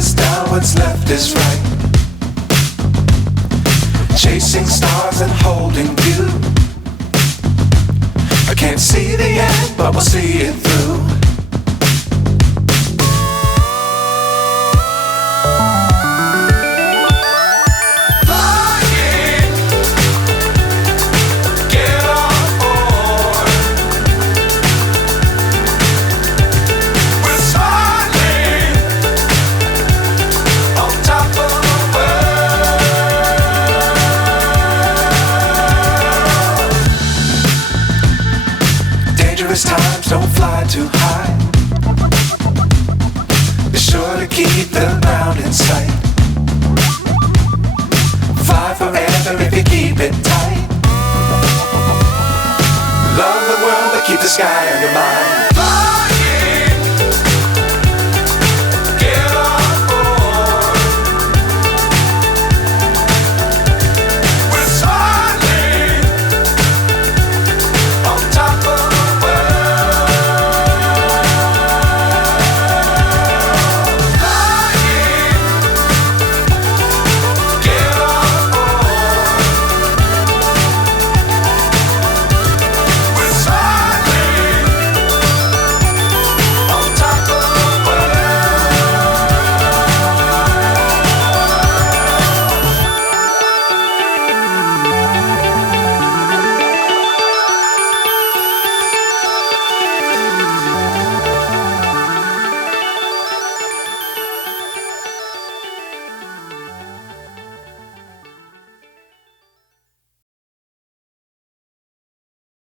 is down, what's left is right. Chasing stars and holding you. I can't see the end, but we'll see it through. Times don't fly too high. Be sure to keep the ground in sight. Fly forever if you keep it tight. Love the world but keep the sky on your mind.